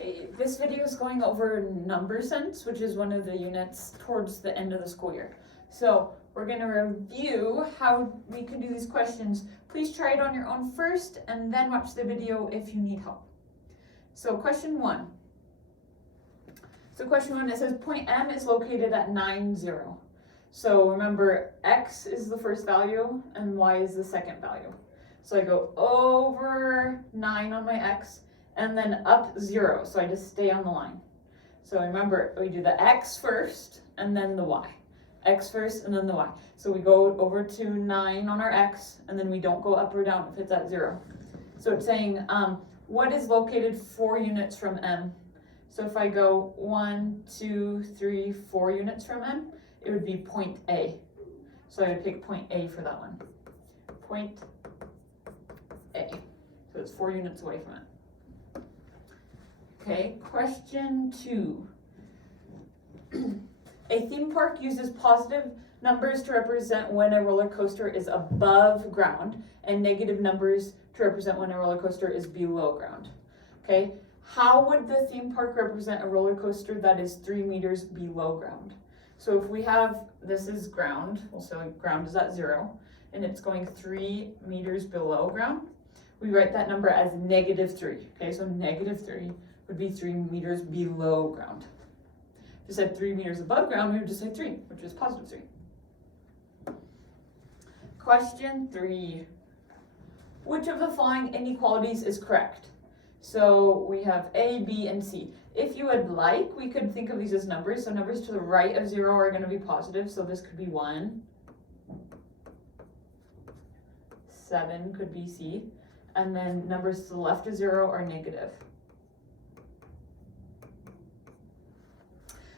Okay, this video is going over number sense, which is one of the units towards the end of the school year. So we're going to review how we can do these questions. Please try it on your own first and then watch the video if you need help. So question 1. So question 1, it says point M is located at 9, 0. So remember, X is the first value and Y is the second value. So I go over 9 on my X and then up 0, so I just stay on the line. So remember, we do the X first and then the Y. X first and then the Y. So we go over to 9 on our X and then we don't go up or down if it's at 0. So it's saying, what is located 4 units from M? So if I go 1, 2, 3, 4 units from M, it would be point A. So I would pick point A for that one. Point A. So it's 4 units away from it. Okay, question 2. A theme park uses positive numbers to represent when a roller coaster is above ground and negative numbers to represent when a roller coaster is below ground. Okay, how would the theme park represent a roller coaster that is 3 meters below ground? So if we have, this is ground, we'll say ground is at 0, and it's going 3 meters below ground, we write that number as -3. Okay, so -3 would be 3 meters below ground. If it said 3 meters above ground, we would just say 3, which is positive 3. Question 3. Which of the following inequalities is correct? So we have A, B, and C. If you would like, we could think of these as numbers. So numbers to the right of 0 are going to be positive. So this could be 1. 7 could be C. And then numbers to the left of 0 are negative.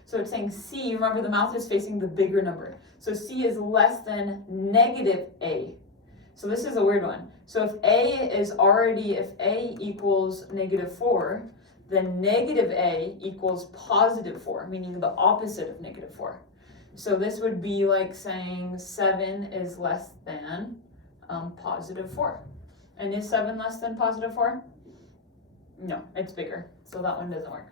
So it's saying C, remember the mouth is facing the bigger number. So C is less than -A. So this is a weird one. So if A equals -4, then -A equals +4, meaning the opposite of -4. So this would be like saying 7 is less than +4. And is 7 less than +4? No, it's bigger. So that one doesn't work.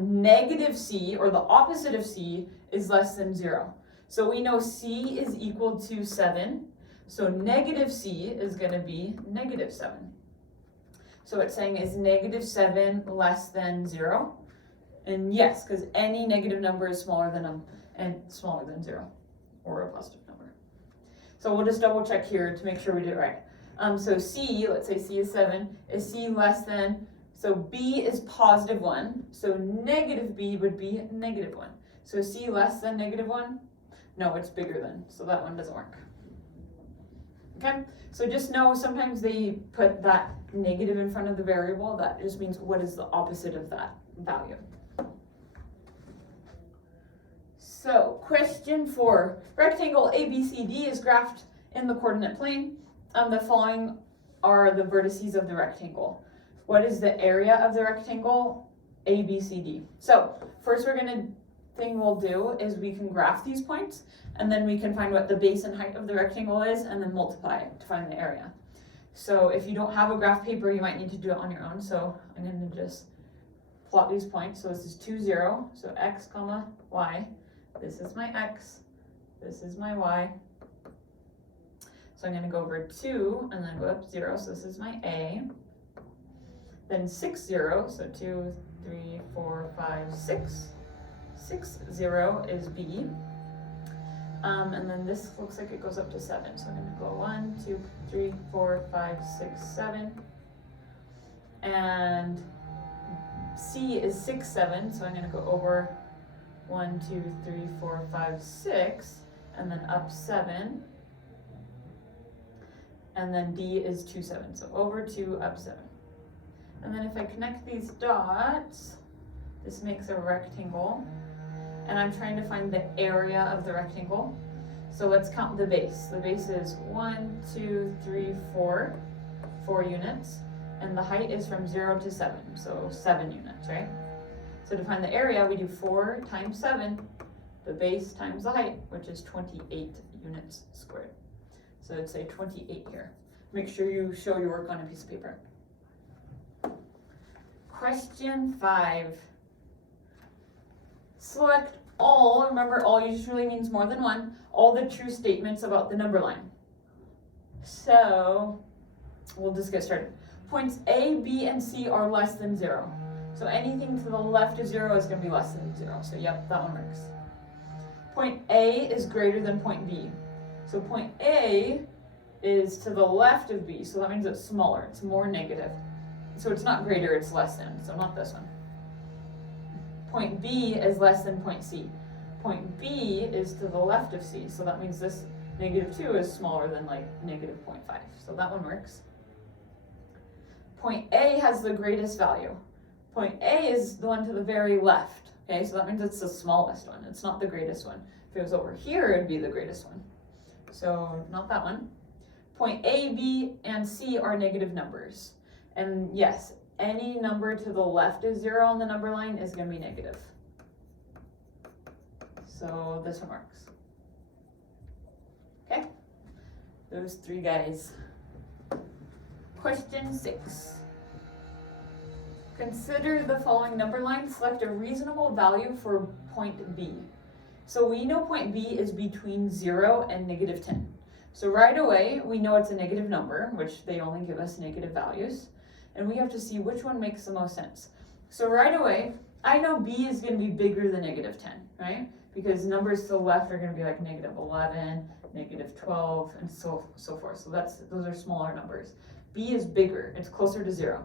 Negative C, or the opposite of C, is less than 0. So we know C is equal to 7. So negative C is going to be -7. So it's saying, is -7 less than 0? And yes, because any negative number is smaller than 0, or a positive number. So we'll just double check here to make sure we did it right. So C, let's say C is 7, is C less than, so B is +1, so negative B would be -1. So C less than -1? No, it's bigger than, so that one doesn't work. Okay, so just know sometimes they put that negative in front of the variable. That just means what is the opposite of that value. So question 4, rectangle ABCD is graphed in the coordinate plane. The following are the vertices of the rectangle. What is the area of the rectangle? ABCD. So first thing we'll do is we can graph these points, and then we can find what the base and height of the rectangle is, and then multiply it to find the area. So if you don't have a graph paper, you might need to do it on your own. So I'm going to just plot these points. So this is 2, 0. So X, comma, Y. This is my X. This is my Y. So I'm going to go over 2 and then go up 0. So this is my A. Then 6, 0. So 2, 3, 4, 5, 6. 6, 0 is B. And then this looks like it goes up to 7. So I'm going to go 1, 2, 3, 4, 5, 6, 7. And C is 6, 7. So I'm going to go over 1, 2, 3, 4, 5, 6. And then up 7. And then D is 2, 7. So over 2, up 7. And then if I connect these dots, this makes a rectangle. And I'm trying to find the area of the rectangle. So let's count the base. The base is 1, 2, 3, 4 units. And the height is from 0 to 7, so 7 units, right? So to find the area, we do 4 times 7, the base times the height, which is 28 units squared. So let's say 28 here. Make sure you show your work on a piece of paper. Question 5. Select all, remember all usually means more than one, all the true statements about the number line. So, we'll just get started. Points A, B, and C are less than 0. So anything to the left of 0 is going to be less than 0. So yep, that one works. Point A is greater than point B. So point A is to the left of B, so that means it's smaller, it's more negative. So it's not greater, it's less than, so not this one. Point B is less than point C. Point B is to the left of C, so that means this -2 is smaller than like -0.5, so that one works. Point A has the greatest value. Point A is the one to the very left, okay, so that means it's the smallest one, it's not the greatest one. If it was over here, it'd be the greatest one. So not that one. Point A, B, and C are negative numbers. And yes, any number to the left of 0 on the number line is going to be negative. So this one works. Okay, those 3 guys. Question 6. Consider the following number line. Select a reasonable value for point B. So we know point B is between 0 and -10. So right away, we know it's a negative number, which they only give us negative values. And we have to see which one makes the most sense. So right away, I know B is going to be bigger than -10, right? Because numbers to the left are going to be like -11, -12, and so forth. So those are smaller numbers. B is bigger, it's closer to 0.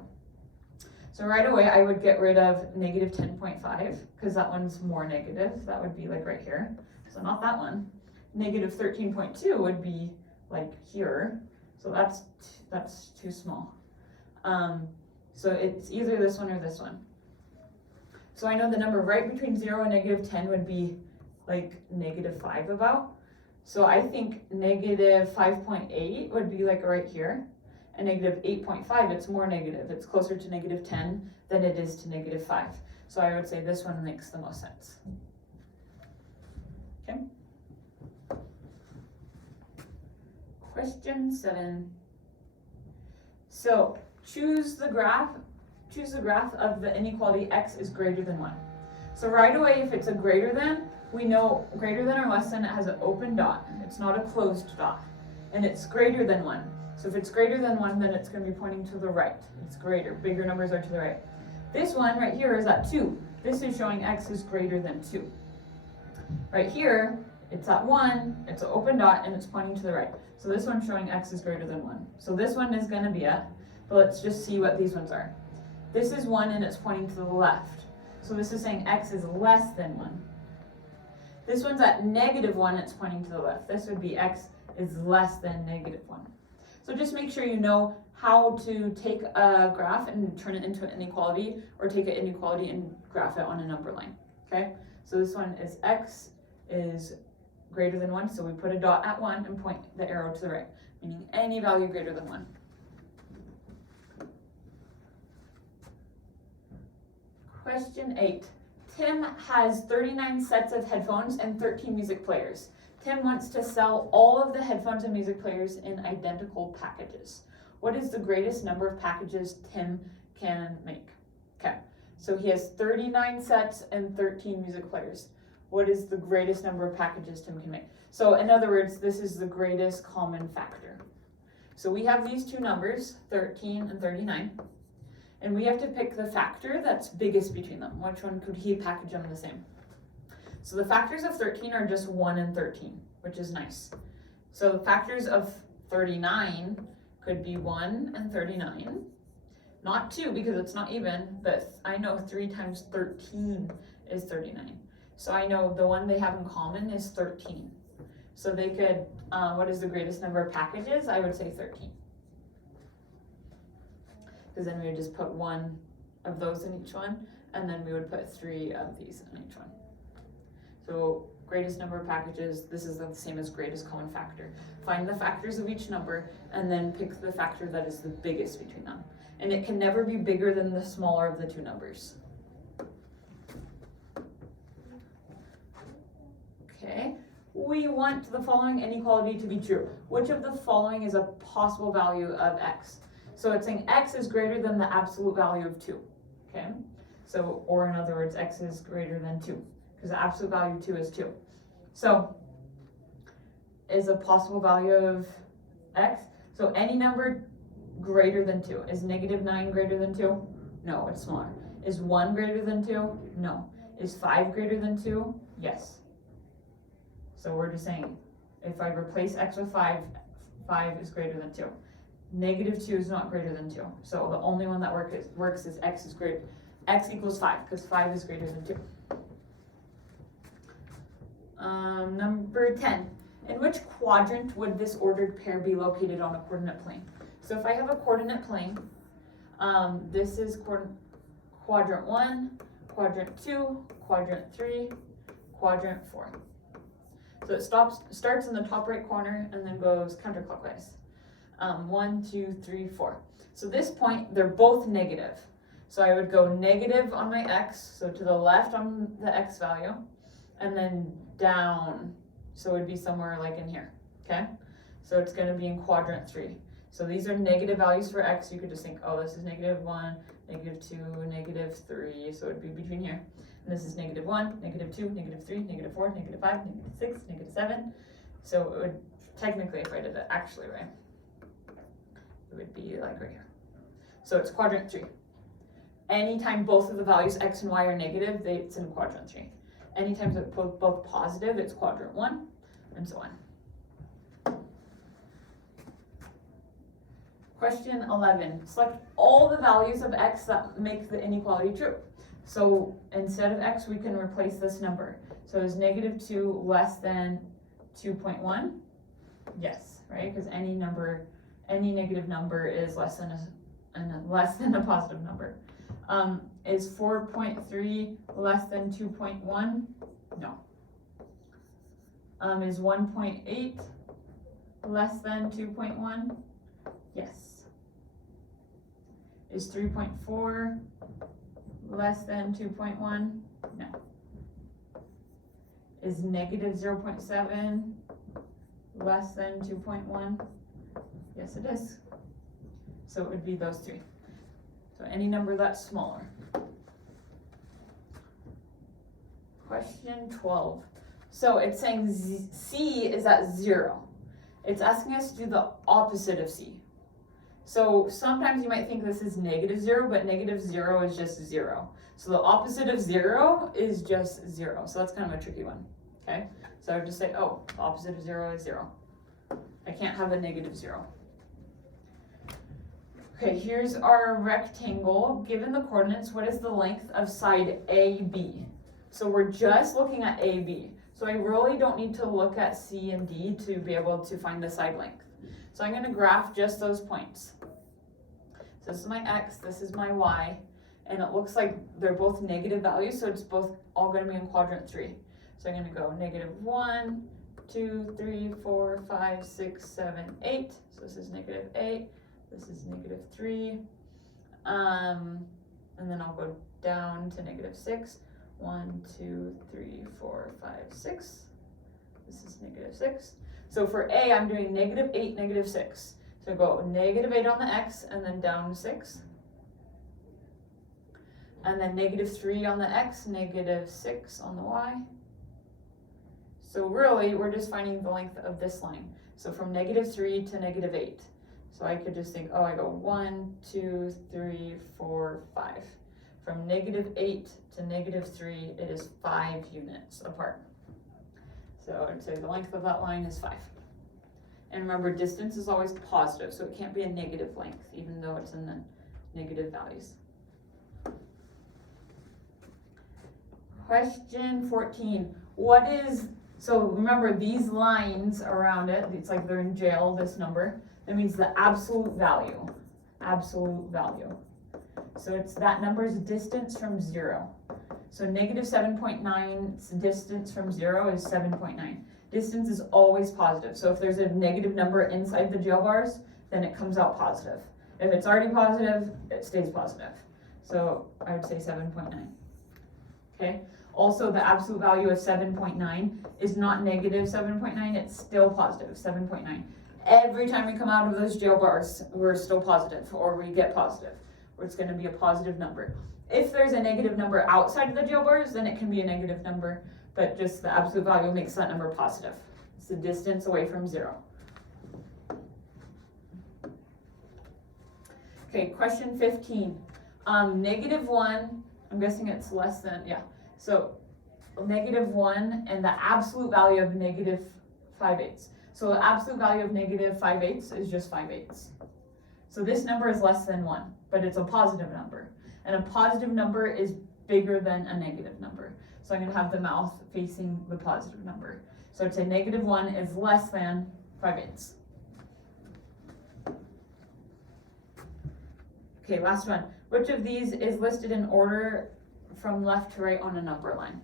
So right away, I would get rid of -10.5, because that one's more negative. That would be like right here. So not that one. -13.2 would be like here. So that's too small. So it's either this one or this one. So I know the number right between 0 and -10 would be like -5 about. So I think -5.8 would be like right here. And -8.5, it's more negative. It's closer to -10 than it is to -5. So I would say this one makes the most sense. Okay. Question 7. So choose the graph of the inequality x is greater than 1. So right away, if it's a greater than, we know greater than or less than, it has an open dot. It's not a closed dot. And it's greater than 1. So if it's greater than 1, then it's going to be pointing to the right. It's greater. Bigger numbers are to the right. This one right here is at 2. This is showing x is greater than 2. Right here, it's at 1, it's an open dot, and it's pointing to the right. So this one's showing x is greater than 1. So this one is going to be at, but let's just see what these ones are. This is 1 and it's pointing to the left. So this is saying x is less than 1. This one's at -1, it's pointing to the left. This would be x is less than -1. So just make sure you know how to take a graph and turn it into an inequality, or take an inequality and graph it on a number line, okay? So this one is x is greater than 1, so we put a dot at 1 and point the arrow to the right, meaning any value greater than 1. Question 8. Tim has 39 sets of headphones and 13 music players. Tim wants to sell all of the headphones and music players in identical packages. What is the greatest number of packages Tim can make? Okay, so he has 39 sets and 13 music players. What is the greatest number of packages Tim can make? So in other words, this is the greatest common factor. So we have these two numbers, 13 and 39, and we have to pick the factor that's biggest between them. Which one could he package them the same? So the factors of 13 are just 1 and 13, which is nice. So the factors of 39 could be 1 and 39. Not 2 because it's not even, but I know 3 times 13 is 39. So I know the one they have in common is 13. So they could, what is the greatest number of packages? I would say 13. Because then we would just put 1 of those in each one, and then we would put 3 of these in each one. So greatest number of packages, this is the same as greatest common factor. Find the factors of each number and then pick the factor that is the biggest between them. And it can never be bigger than the smaller of the two numbers. Okay, we want the following inequality to be true. Which of the following is a possible value of x? So it's saying x is greater than the absolute value of 2. okay? So, or in other words, x is greater than 2, because the absolute value of 2 is 2. So, is a possible value of x, so any number greater than 2. Is -9 greater than 2? No, it's smaller. Is 1 greater than 2? No. Is 5 greater than 2? Yes. So we're just saying, if I replace x with 5, 5 is greater than 2. -2 is not greater than 2. So the only one that works is x is greater. X equals 5, because 5 is greater than 2. Number 10. In which quadrant would this ordered pair be located on a coordinate plane? So if I have a coordinate plane, this is quadrant 1, quadrant 2, quadrant 3, quadrant 4. So it starts in the top right corner and then goes counterclockwise. 1, 2, 3, 4. So this point, they're both negative. So I would go negative on my x, so to the left on the x value, and then down, so it would be somewhere like in here, okay? So it's going to be in quadrant 3. So these are negative values for x. You could just think, oh, this is -1, -2, -3, so it would be between here. And this is -1, -2, -3, -4, -5, -6, -7. So it would, technically, if I did it actually right, it would be like right here. So it's quadrant 3. Anytime both of the values x and y are negative, it's in quadrant 3. Anytime they're both positive, it's quadrant 1, and so on. Question 11. Select all the values of x that make the inequality true. So instead of x, we can replace this number. So is -2 less than 2.1? Yes, right? Because any negative number is less than a positive number. Is 4.3 less than 2.1? No. Is 1.8 less than 2.1? Yes. Is 3.4 less than 2.1? No. Is -0.7 less than 2.1? Yes, it is. So it would be those three. So any number that's smaller. Question 12. So it's saying C is at 0. It's asking us to do the opposite of C. So sometimes you might think this is -0, but -0 is just 0. So the opposite of 0 is just 0. So that's kind of a tricky one. Okay? So I would just say, oh, the opposite of 0 is 0. I can't have a -0. Okay, here's our rectangle. Given the coordinates, what is the length of side AB? So we're just looking at AB. So I really don't need to look at C and D to be able to find the side length. So I'm going to graph just those points. So this is my x, this is my y, and it looks like they're both negative values, so it's both all going to be in quadrant 3. So I'm going to go -1, 2, 3, 4, 5, 6, 7, 8. So this is -8. This is -3, and then I'll go down to -6. 1, 2, 3, 4, 5, 6. This is -6. So for A, I'm doing -8, -6. So go -8 on the x, and then down 6. And then -3 on the x, -6 on the y. So really, we're just finding the length of this line. So from -3 to -8. So I could just think, oh, I go 1, 2, 3, 4, 5. From -8 to -3, it is 5 units apart. So I'd say the length of that line is 5. And remember, distance is always positive, so it can't be a negative length, even though it's in the negative values. Question 14. So remember, these lines around it, it's like they're in jail, this number. That means the absolute value. Absolute value. So it's that number's distance from 0. So -7.9's distance from 0 is 7.9. Distance is always positive. So if there's a negative number inside the jail bars, then it comes out positive. If it's already positive, it stays positive. So I would say 7.9. Okay. Also, the absolute value of 7.9 is not -7.9, it's still positive, 7.9. Every time we come out of those jail bars, we're still positive, or we get positive. where it's going to be a positive number. If there's a negative number outside of the jail bars, then it can be a negative number, but just the absolute value makes that number positive. It's the distance away from 0. Okay, question 15. -1, I'm guessing it's less than, yeah. So -1 and the absolute value of -5/8. So the absolute value of -5/8 is just 5/8. So this number is less than 1, but it's a positive number. And a positive number is bigger than a negative number. So I'm going to have the mouth facing the positive number. So I'd say -1 is less than 5/8. Okay, last one. Which of these is listed in order from left to right on a number line?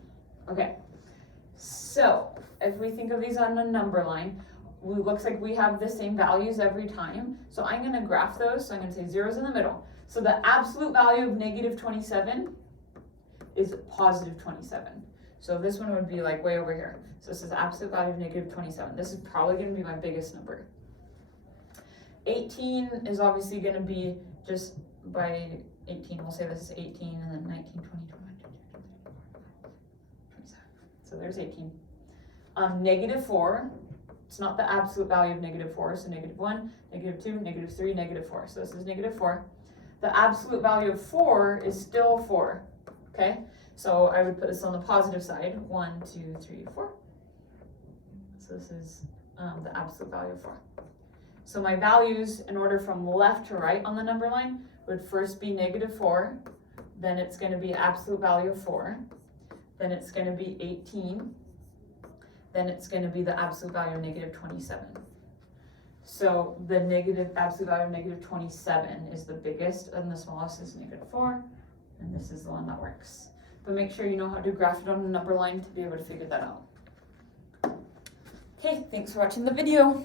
Okay, so if we think of these on a number line, it looks like we have the same values every time. So I'm going to graph those. So I'm going to say 0's in the middle. So the absolute value of -27 is positive 27. So this one would be like way over here. So this is absolute value of -27. This is probably going to be my biggest number. 18 is obviously going to be just by 18. We'll say this is 18, and then 19, 20, 21, 22, 23, 24, 27. So there's 18. -4. It's not the absolute value of -4, so -1, -2, -3, -4. So this is -4. The absolute value of 4 is still 4, okay? So I would put this on the positive side, 1, 2, 3, 4. So this is the absolute value of 4. So my values, in order from left to right on the number line, would first be -4, then it's going to be absolute value of 4, then it's going to be 18, then it's going to be the absolute value of -27. So the absolute value of -27 is the biggest, and the smallest is -4, and this is the one that works. But make sure you know how to graph it on a number line to be able to figure that out. Okay, thanks for watching the video.